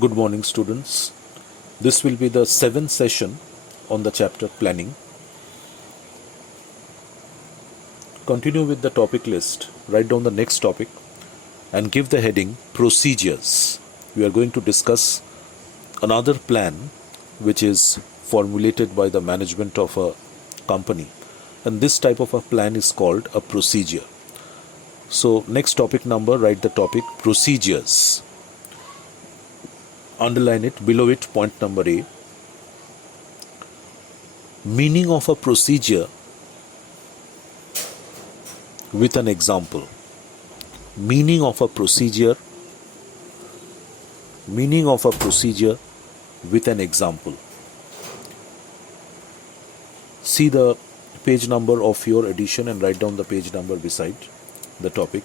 Good morning, students. This will be the 7th session on the chapter planning. Continue with the topic list. Write down the next topic and give the heading procedures. We are going to discuss another plan which is formulated by the management of a company, and this type of a plan is called a procedure. So next topic number, write the topic procedures. Underline it, below it, point number A. Meaning of a procedure with an example. Meaning of a procedure with an example. See the page number of your edition and write down the page number beside the topic.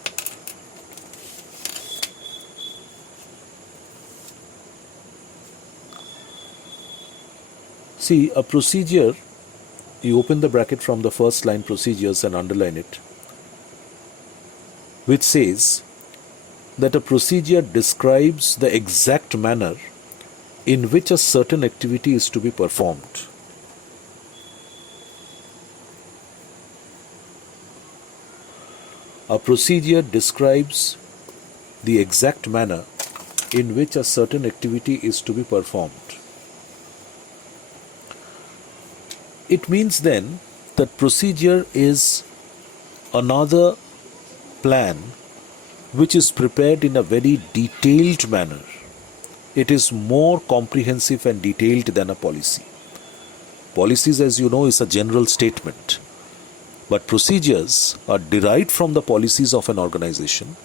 See, a procedure, you open the bracket from the first line, procedures, and underline it, which says that a procedure describes the exact manner in which a certain activity is to be performed. A procedure describes the exact manner in which a certain activity is to be performed. It means then that procedure is another plan which is prepared in a very detailed manner. It is more comprehensive and detailed than a policy. Policies, as you know, is a general statement, but procedures are derived from the policies of an organization.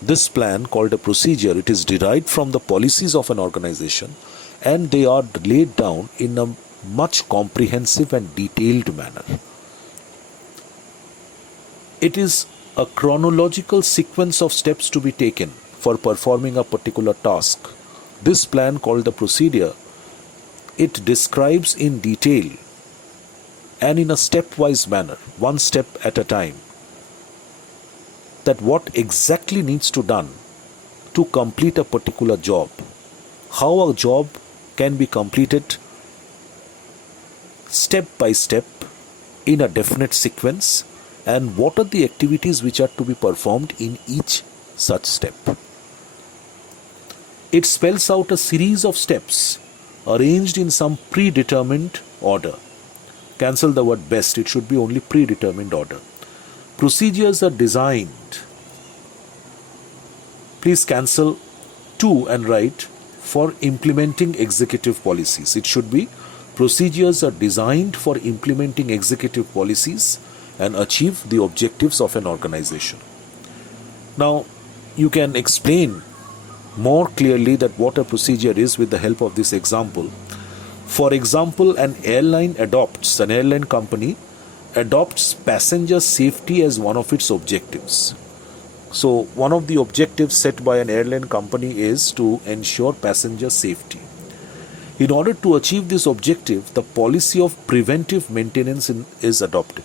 This plan, called a procedure, it is derived from the policies of an organization, and they are laid down in a much comprehensive and detailed manner. It is a chronological sequence of steps to be taken for performing a particular task. This plan, called the procedure, it describes in detail and in a stepwise manner, one step at a time, that what exactly needs to be done to complete a particular job, how a job can be completed step by step in a definite sequence, and what are the activities which are to be performed in each such step. It spells out a series of steps arranged in some predetermined order. Cancel the word best, it should be only predetermined order. Procedures are designed. Please cancel to and write for implementing executive policies. It should be procedures are designed for implementing executive policies and achieve the objectives of an organization. Now, you can explain more clearly that what a procedure is with the help of this example. For example, an airline company adopts passenger safety as one of its objectives. So, one of the objectives set by an airline company is to ensure passenger safety. In order to achieve this objective, the policy of preventive maintenance is adopted.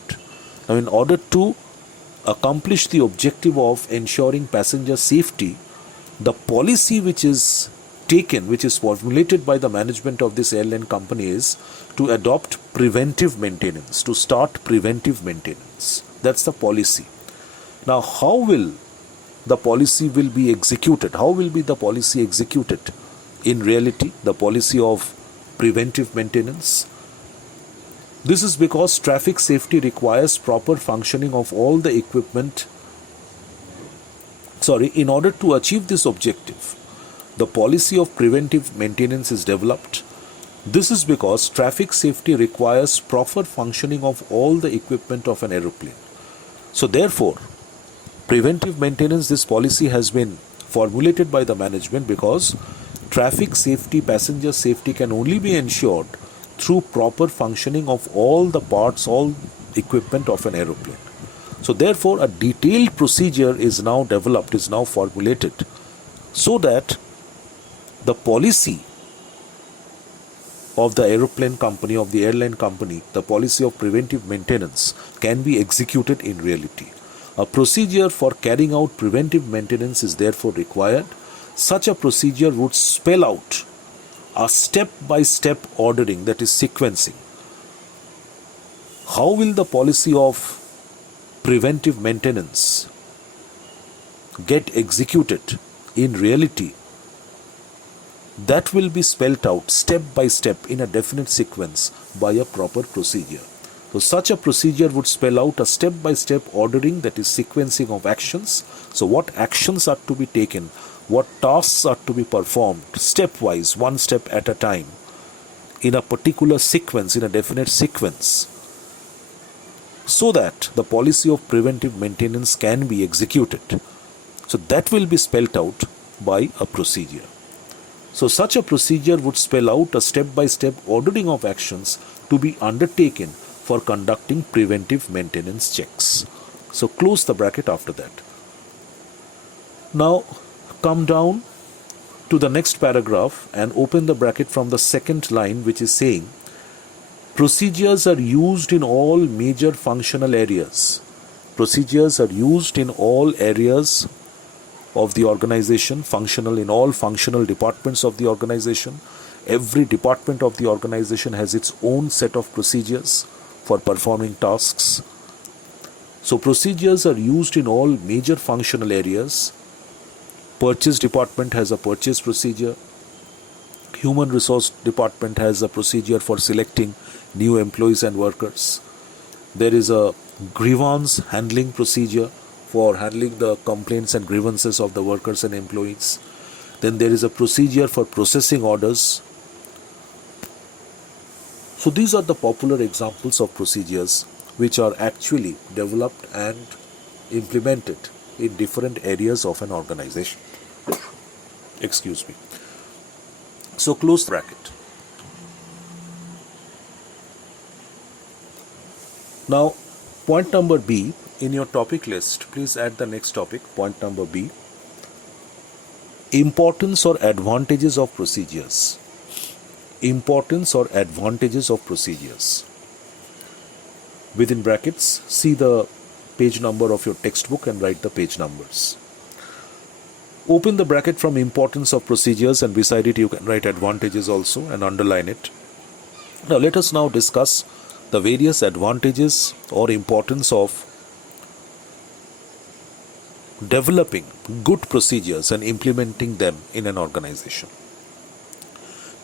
Now, in order to accomplish the objective of ensuring passenger safety, the policy which is taken, which is formulated by the management of this airline company, is to adopt preventive maintenance, to start preventive maintenance. That's the policy. Now, how will the policy be executed? How will be the policy executed? In reality, the policy of preventive maintenance. This is because traffic safety requires proper functioning of all the equipment. In order to achieve this objective, the policy of preventive maintenance is developed. This is because traffic safety requires proper functioning of all the equipment of an aeroplane. So therefore, preventive maintenance, this policy has been formulated by the management because traffic safety, passenger safety can only be ensured through proper functioning of all the parts, all equipment of an aeroplane. So therefore, a detailed procedure is now developed, is now formulated, so that the policy of the aeroplane company, of the airline company, the policy of preventive maintenance can be executed in reality. A procedure for carrying out preventive maintenance is therefore required. Such a procedure would spell out a step-by-step ordering, that is sequencing. How will the policy of preventive maintenance get executed in reality? That will be spelt out step by step in a definite sequence by a proper procedure. So such a procedure would spell out a step-by-step ordering, that is sequencing of actions. So what actions are to be taken, what tasks are to be performed stepwise, one step at a time, in a particular sequence, in a definite sequence, so that the policy of preventive maintenance can be executed. So that will be spelt out by a procedure. So such a procedure would spell out a step-by-step ordering of actions to be undertaken for conducting preventive maintenance checks. So close the bracket after that. Now come down to the next paragraph and open the bracket from the second line, which is saying procedures are used in all major functional areas. Procedures are used in all areas of the organization, functional in all functional departments of the organization. Every department of the organization has its own set of procedures for performing tasks. So procedures are used in all major functional areas. Purchase department has a purchase procedure. Human resource department has a procedure for selecting new employees and workers. There is a grievance handling procedure for handling the complaints and grievances of the workers and employees. Then there is a procedure for processing orders. So these are the popular examples of procedures which are actually developed and implemented in different areas of an organization. Excuse me. So close bracket. Now, point number B in your topic list, please add the next topic, point number B. Importance or advantages of procedures. Importance or advantages of procedures. Within brackets, see the page number of your textbook and write the page numbers. Open the bracket from importance of procedures, and beside it you can write advantages also and underline it. Now let us now discuss the various advantages or importance of developing good procedures and implementing them in an organization.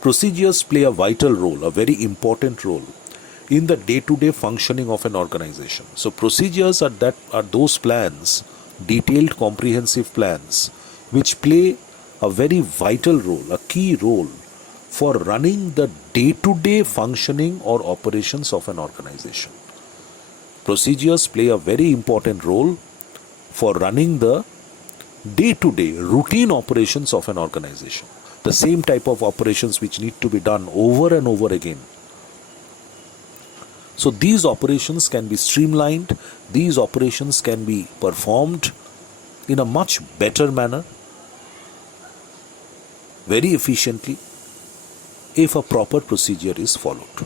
Procedures play a vital role, a very important role in the day-to-day functioning of an organization. So procedures are those plans, detailed comprehensive plans, which play a very vital role, a key role for running the day-to-day functioning or operations of an organization. Procedures play a very important role for running the day-to-day routine operations of an organization. The same type of operations which need to be done over and over again. So these operations can be streamlined, these operations can be performed in a much better manner, very efficiently, if a proper procedure is followed.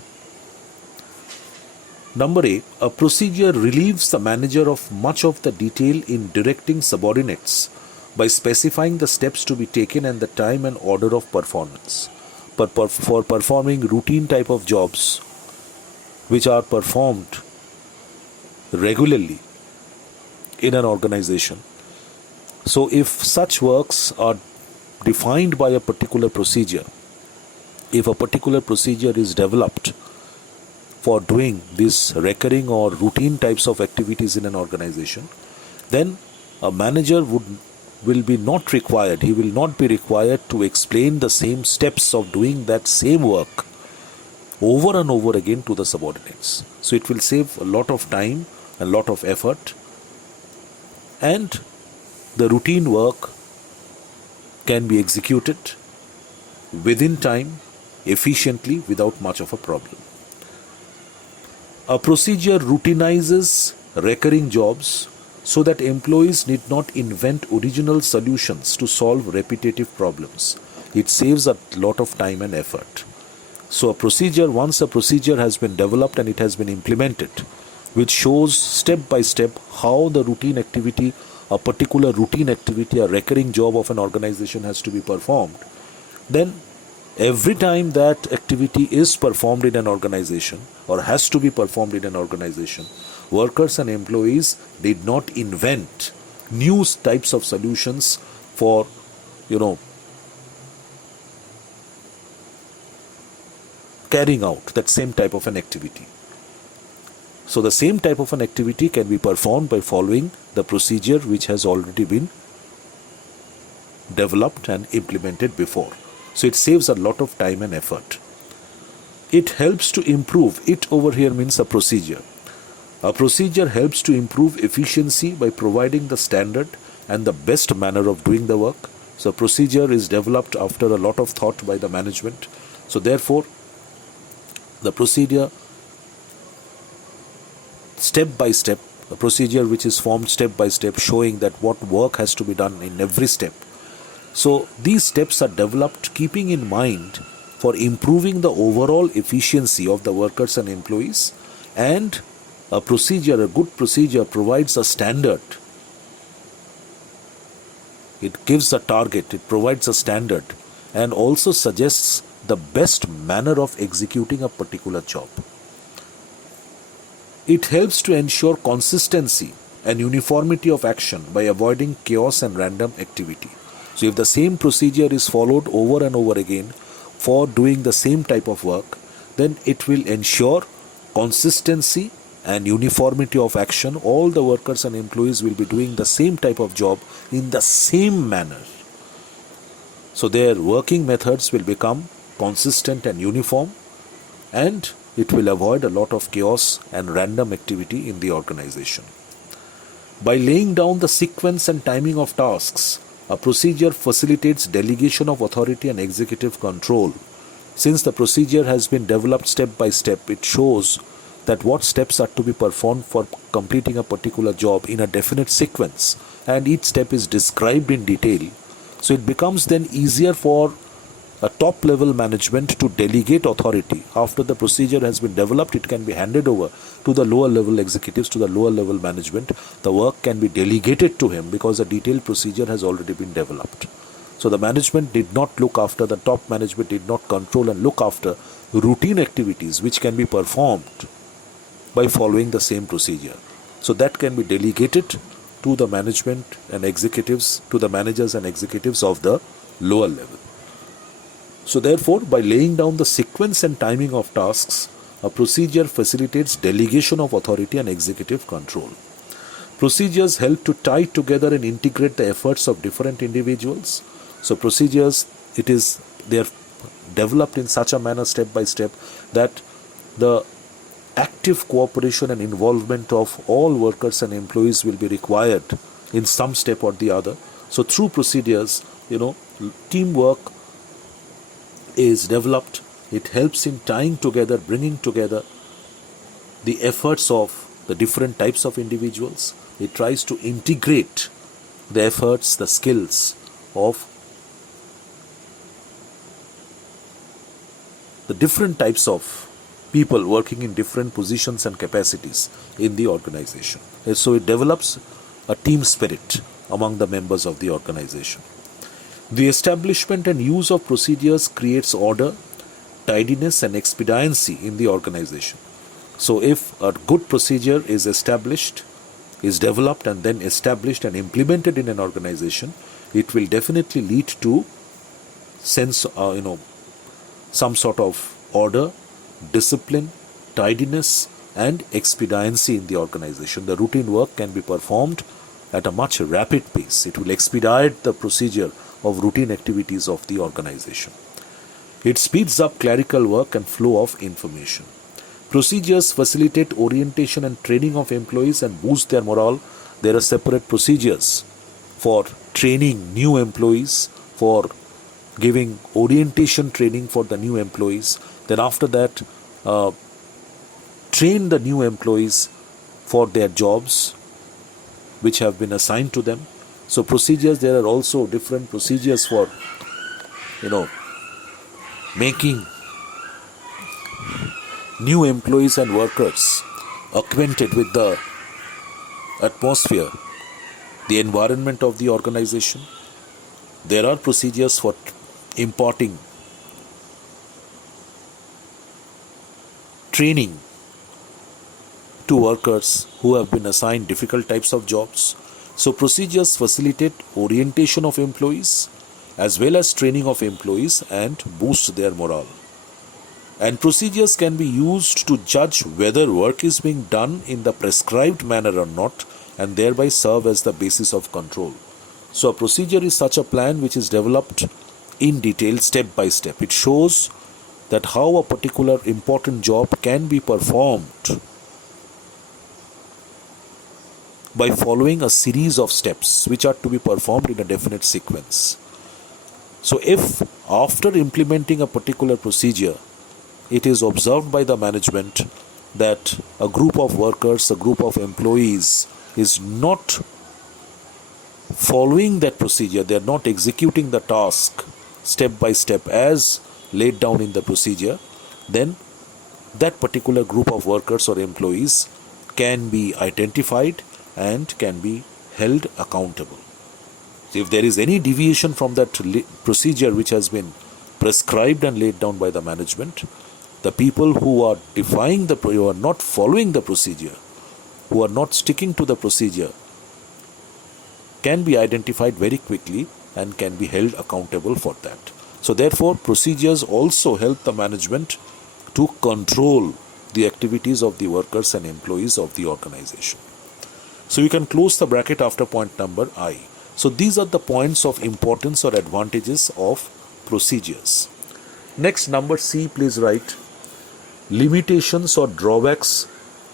Number A procedure relieves the manager of much of the detail in directing subordinates by specifying the steps to be taken and the time and order of performance. But for performing routine type of jobs which are performed regularly in an organization. So if such works are defined by a particular procedure, if a particular procedure is developed for doing these recurring or routine types of activities in an organization, then a manager will be not required, he will not be required to explain the same steps of doing that same work over and over again to the subordinates. So it will save a lot of time, a lot of effort, and the routine work can be executed within time, efficiently, without much of a problem. A procedure routinizes recurring jobs so that employees need not invent original solutions to solve repetitive problems. It saves a lot of time and effort. So once a procedure has been developed and it has been implemented, which shows step by step how the routine activity a particular routine activity, a recurring job of an organization has to be performed, then every time that activity is performed in an organization or has to be performed in an organization, workers and employees did not invent new types of solutions for, carrying out that same type of an activity. So the same type of an activity can be performed by following the procedure which has already been developed and implemented before. So it saves a lot of time and effort. It helps to improve. It over here means a procedure. A procedure helps to improve efficiency by providing the standard and the best manner of doing the work. So procedure is developed after a lot of thought by the management. So therefore, the procedure step by step, a procedure which is formed step by step, showing that what work has to be done in every step. So these steps are developed keeping in mind for improving the overall efficiency of the workers and employees, and a good procedure provides a standard. It gives a target, it provides a standard, and also suggests the best manner of executing a particular job. It helps to ensure consistency and uniformity of action by avoiding chaos and random activity. So if the same procedure is followed over and over again for doing the same type of work, then it will ensure consistency and uniformity of action. All the workers and employees will be doing the same type of job in the same manner. So their working methods will become consistent and uniform, and it will avoid a lot of chaos and random activity in the organization. By laying down the sequence and timing of tasks, a procedure facilitates delegation of authority and executive control. Since the procedure has been developed step by step, it shows that what steps are to be performed for completing a particular job in a definite sequence, and each step is described in detail. So it becomes then easier for a top level management to delegate authority. After the procedure has been developed, it can be handed over to the lower level executives, to the lower level management. The work can be delegated to him because a detailed procedure has already been developed. So the management did not look after, the top management did not control and look after routine activities which can be performed by following the same procedure. So that can be delegated to the management and executives, to the managers and executives of the lower level. So therefore, by laying down the sequence and timing of tasks, a procedure facilitates delegation of authority and executive control. Procedures help to tie together and integrate the efforts of different individuals. So procedures, they are developed in such a manner step by step that the active cooperation and involvement of all workers and employees will be required in some step or the other. So through procedures, teamwork is developed. It helps in tying together, bringing together the efforts of the different types of individuals. It tries to integrate the efforts, the skills of the different types of people working in different positions and capacities in the organization. And so it develops a team spirit among the members of the organization. The establishment and use of procedures creates order, tidiness and expediency in the organization. So if a good procedure is established, is developed and then established and implemented in an organization, it will definitely lead to some sort of order, discipline, tidiness and expediency in the organization. The routine work can be performed at a much rapid pace. It will expedite the procedure of routine activities of the organization. It speeds up clerical work and flow of information. Procedures facilitate orientation and training of employees and boost their morale. There are separate procedures for training new employees, for giving orientation training for the new employees. Then after that, train the new employees for their jobs which have been assigned to them. So procedures, there are also different procedures for, making new employees and workers acquainted with the atmosphere the environment of the organization. There are procedures for imparting training to workers who have been assigned difficult types of jobs. So procedures facilitate orientation of employees as well as training of employees and boost their morale. And procedures can be used to judge whether work is being done in the prescribed manner or not, and thereby serve as the basis of control. So a procedure is such a plan which is developed in detail step by step. It shows that how a particular important job can be performed by following a series of steps which are to be performed in a definite sequence. So if after implementing a particular procedure, it is observed by the management that a group of workers, a group of employees is not following that procedure, they are not executing the task step by step as laid down in the procedure, then that particular group of workers or employees can be identified and can be held accountable. If there is any deviation from that procedure which has been prescribed and laid down by the management, the people who are who are not following the procedure, who are not sticking to the procedure, can be identified very quickly and can be held accountable for that. So therefore, procedures also help the management to control the activities of the workers and employees of the organization. So you can close the bracket after point number I. So these are the points of importance or advantages of procedures. Next, number C, please write limitations or drawbacks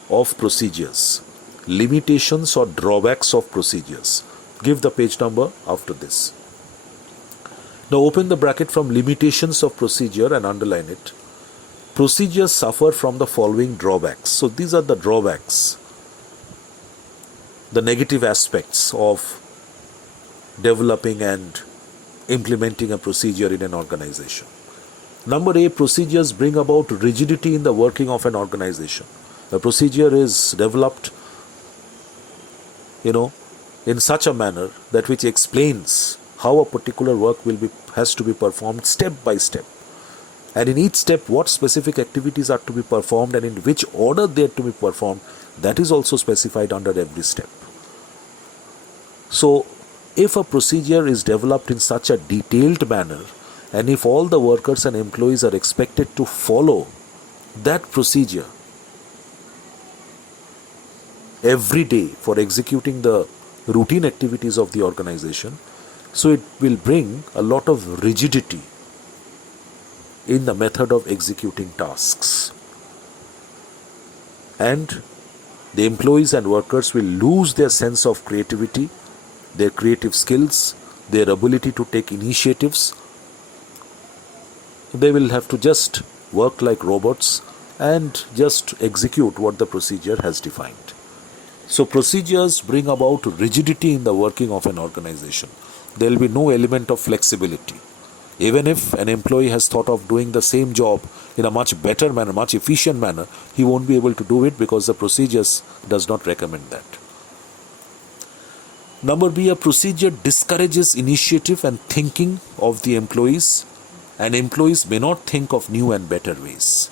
of procedures. Limitations or drawbacks of procedures. Give the page number after this. Now open the bracket from limitations of procedure and underline it. Procedures suffer from the following drawbacks. So these are the drawbacks, the negative aspects of developing and implementing a procedure in an organization. Number A, procedures bring about rigidity in the working of an organization. The procedure is developed, in such a manner that which explains how a particular work has to be performed step by step. And in each step, what specific activities are to be performed and in which order they are to be performed, that is also specified under every step. So, if a procedure is developed in such a detailed manner, and if all the workers and employees are expected to follow that procedure every day for executing the routine activities of the organization, so it will bring a lot of rigidity in the method of executing tasks. And the employees and workers will lose their sense of creativity, their creative skills, their ability to take initiatives. They will have to just work like robots and just execute what the procedure has defined. So procedures bring about rigidity in the working of an organization. There will be no element of flexibility. Even if an employee has thought of doing the same job in a much better manner, much efficient manner, he won't be able to do it because the procedures does not recommend that. Number B, a procedure discourages initiative and thinking of the employees, and employees may not think of new and better ways.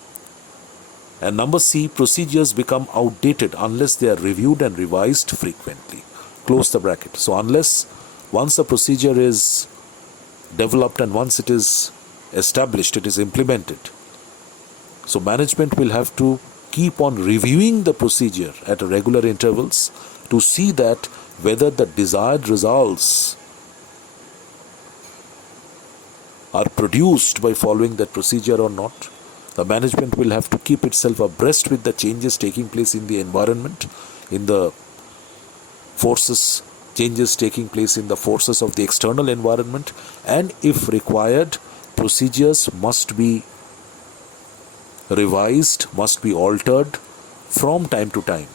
And number C, procedures become outdated unless they are reviewed and revised frequently. Close the bracket. So once a procedure is developed and once it is established, it is implemented, so management will have to keep on reviewing the procedure at regular intervals to see that whether the desired results are produced by following that procedure or not. The management will have to keep itself abreast with the changes taking place in the environment, in the forces, changes taking place in the forces of the external environment, and if required, procedures must be revised, must be altered from time to time,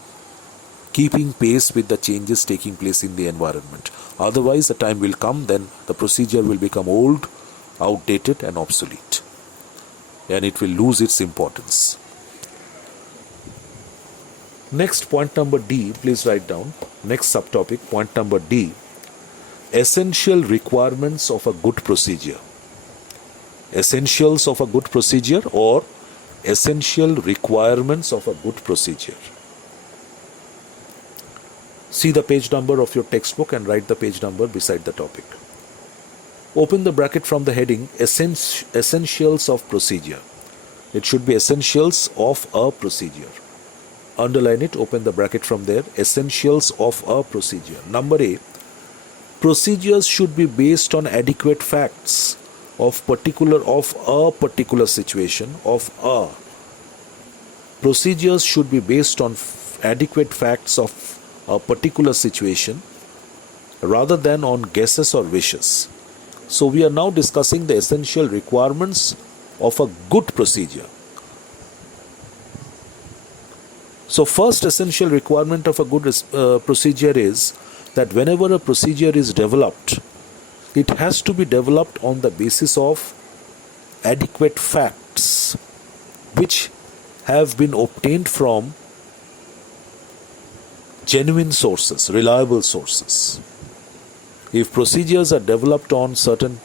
keeping pace with the changes taking place in the environment. Otherwise, a time will come then the procedure will become old, outdated and obsolete, and it will lose its importance. Next, point number D, please write down. Next subtopic, point number D, essential requirements of a good procedure. Essentials of a good procedure or essential requirements of a good procedure. See the page number of your textbook and write the page number beside the topic. Open the bracket from the heading Essentials of Procedure. It should be essentials of a procedure. Underline it, open the bracket from there. Essentials of a procedure. Number A, procedures should be based on adequate facts of a particular situation of a. Procedures should be based on adequate facts of a particular situation rather than on guesses or wishes. So we are now discussing the essential requirements of a good procedure. So first essential requirement of a good procedure is that whenever a procedure is developed, it has to be developed on the basis of adequate facts which have been obtained from genuine sources, reliable sources. If procedures are developed on certain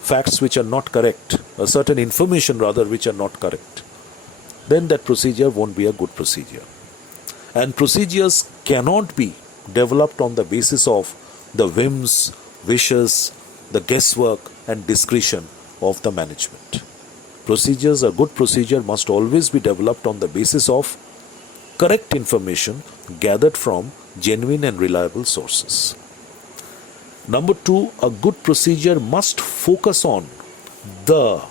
facts which are not correct, or certain information rather which are not correct, then that procedure won't be a good procedure. And procedures cannot be developed on the basis of the whims, wishes, the guesswork and discretion of the management. Procedures, a good procedure must always be developed on the basis of correct information gathered from genuine and reliable sources. Number 2, a good procedure must focus on the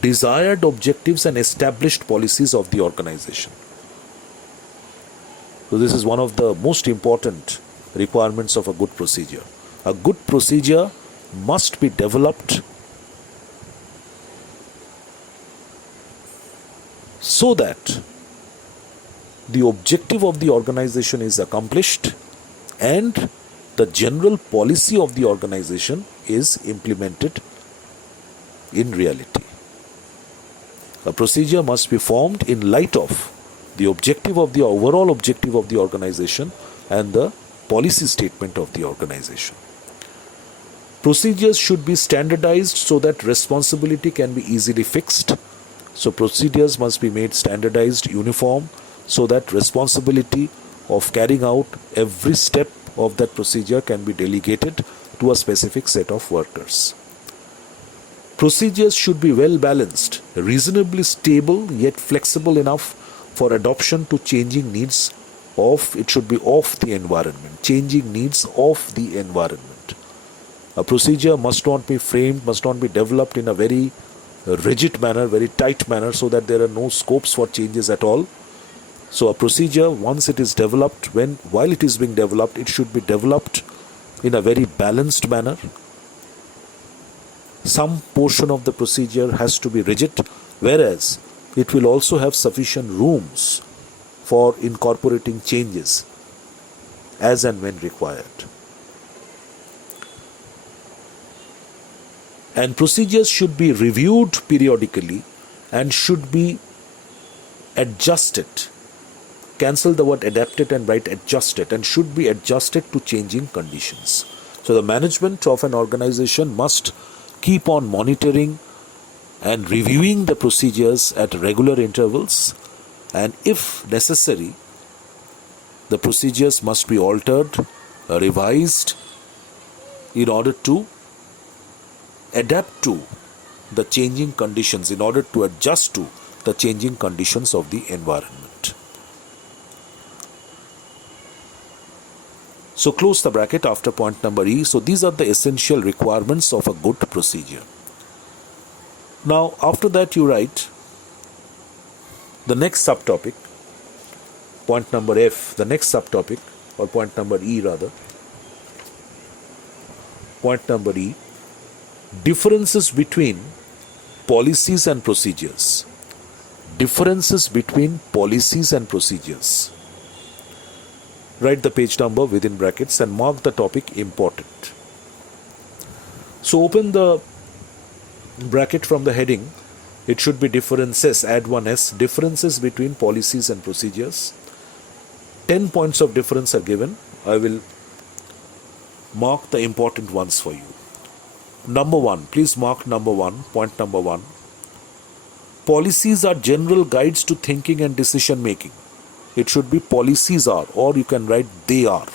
desired objectives and established policies of the organization. So this is one of the most important requirements of a good procedure. A good procedure must be developed so that the objective of the organization is accomplished and the general policy of the organization is implemented in reality. A procedure must be formed in light of the objective of the overall objective of the organization and the policy statement of the organization. Procedures should be standardized so that responsibility can be easily fixed. So procedures must be made standardized, uniform, so that responsibility of carrying out every step of that procedure can be delegated to a specific set of workers. Procedures should be well balanced, reasonably stable yet flexible enough for adoption to changing needs of the environment, changing needs of the environment. A procedure must not be framed, must not be developed in a very rigid manner, very tight manner, so that there are no scopes for changes at all. So a procedure, once it is developed, while it is being developed, it should be developed in a very balanced manner. Some portion of the procedure has to be rigid, whereas it will also have sufficient rooms for incorporating changes as and when required. And procedures should be reviewed periodically and should be adjusted. Cancel the word adapted and write adjusted, and should be adjusted to changing conditions. So the management of an organization must keep on monitoring and reviewing the procedures at regular intervals, and if necessary, the procedures must be altered, revised in order to adapt to the changing conditions, in order to adjust to the changing conditions of the environment. So close the bracket after point number E. So these are the essential requirements of a good procedure. Now after that you write the next subtopic, point number F, the next subtopic, or point number E rather. Point number E, differences between policies and procedures. Differences between policies and procedures. Write the page number within brackets and mark the topic important. So open the bracket from the heading It should be differences, add one S, differences between policies and procedures. 10 points of difference are given. I will mark the important ones for you. Number one, please mark number one, point number one. Policies are general guides to thinking and decision making. It should be policies are, or you can write they are.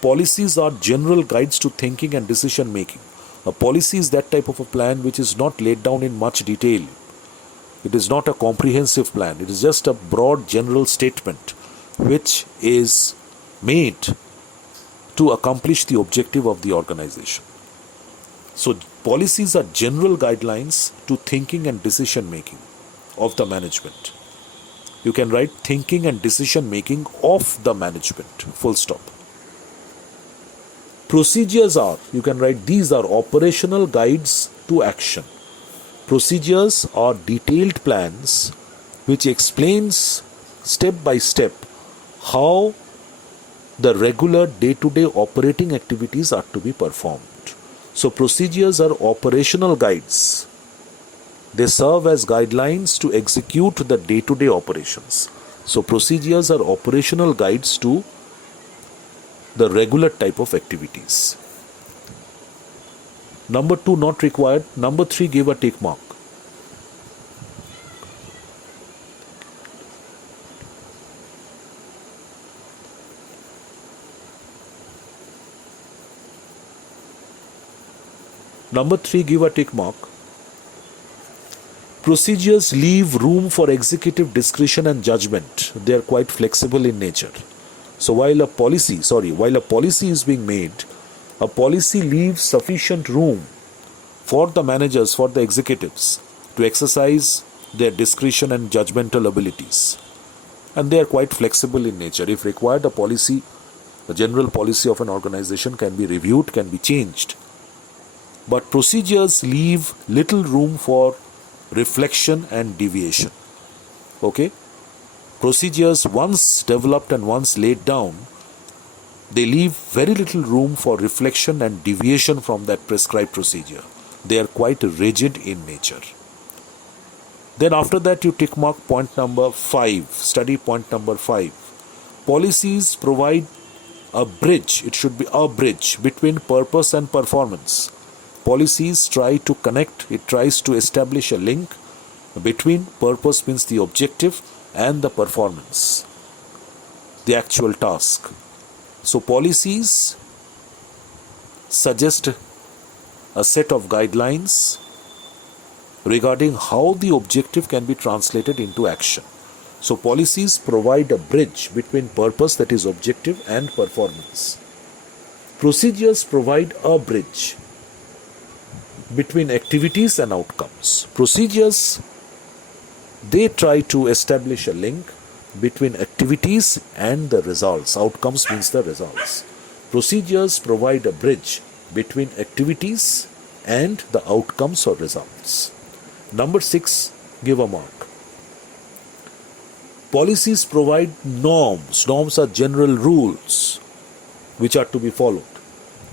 Policies are general guides to thinking and decision making. A policy is that type of a plan which is not laid down in much detail. It is not a comprehensive plan. It is just a broad general statement which is made to accomplish the objective of the organization. So policies are general guidelines to thinking and decision making of the management. You can write thinking and decision making of the management, full stop. Procedures are, you can write these are operational guides to action. Procedures are detailed plans which explains step by step how the regular day-to-day operating activities are to be performed. So procedures are operational guides. They serve as guidelines to execute the day-to-day operations. So procedures are operational guides to the regular type of activities. Number 2 not required. Number 3 give a tick mark. Number 3 give a tick mark. Procedures leave room for executive discretion and judgment. They are quite flexible in nature. So while a policy is being made, a policy leaves sufficient room for the managers, for the executives to exercise their discretion and judgmental abilities. And they are quite flexible in nature. If required, the general policy of an organization can be reviewed, can be changed. But procedures leave little room for reflection and deviation. Okay? Procedures, once developed and once laid down, they leave very little room for reflection and deviation from that prescribed procedure. They are quite rigid in nature. Then after that you tick mark point number 5. Study point number 5. Policies provide a bridge. It should be a bridge between purpose and performance. Policies try to connect, it tries to establish a link between purpose means the objective and the performance, the actual task. So policies suggest a set of guidelines regarding how the objective can be translated into action. So policies provide a bridge between purpose, that is objective, and performance. Procedures provide a bridge between activities and outcomes. Procedures, they try to establish a link between activities and the results. Outcomes means the results. Procedures provide a bridge between activities and the outcomes or results. Number 6, give a mark. Policies provide norms. Norms are general rules which are to be followed.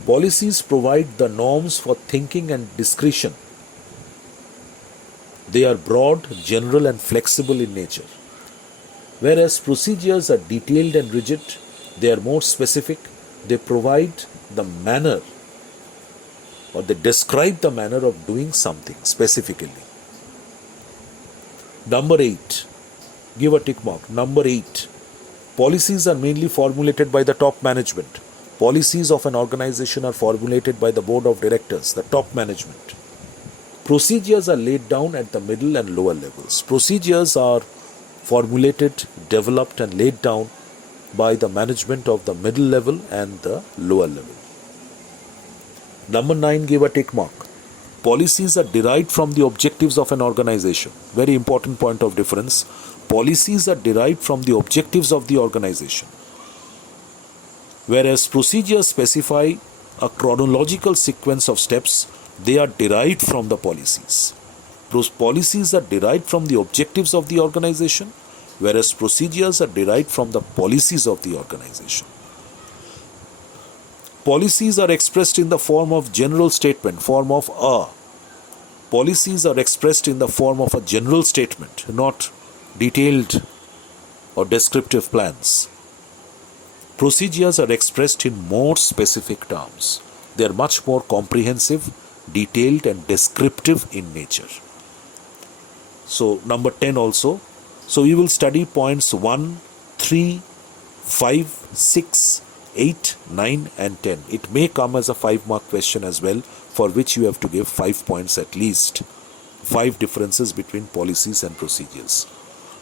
Policies provide the norms for thinking and discretion. They are broad, general and flexible in nature. Whereas procedures are detailed and rigid, they are more specific. They provide the manner, or they describe the manner of doing something specifically. Number 8, give a tick mark. Number 8, policies are mainly formulated by the top management. Policies of an organization are formulated by the board of directors, the top management. Procedures are laid down at the middle and lower levels. Procedures are formulated, developed and laid down by the management of the middle level and the lower level. Number 9, give a tick mark. Policies are derived from the objectives of an organization. Very important point of difference. Policies are derived from the objectives of the organization. Whereas procedures specify a chronological sequence of steps, they are derived from the policies. Policies are derived from the objectives of the organization, whereas procedures are derived from the policies of the organization. Policies are expressed in the form of general statement, form of a. Policies are expressed in the form of a general statement, not detailed or descriptive plans. Procedures are expressed in more specific terms. They are much more comprehensive, detailed, and descriptive in nature. So, number 10 also. So, you will study points 1, 3, 5, 6, 8, 9, and 10. It may come as a 5-mark question as well, for which you have to give 5 points at least. 5 differences between policies and procedures.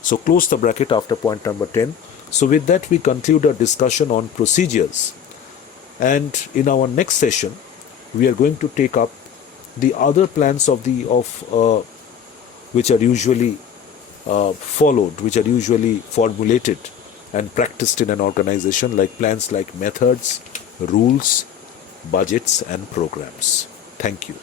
So, close the bracket after point number 10. So, with that, we conclude our discussion on procedures. And in our next session, we are going to take up the other plans which are usually followed, which are usually formulated and practiced in an organization, like plans like methods, rules, budgets, and programs. Thank you.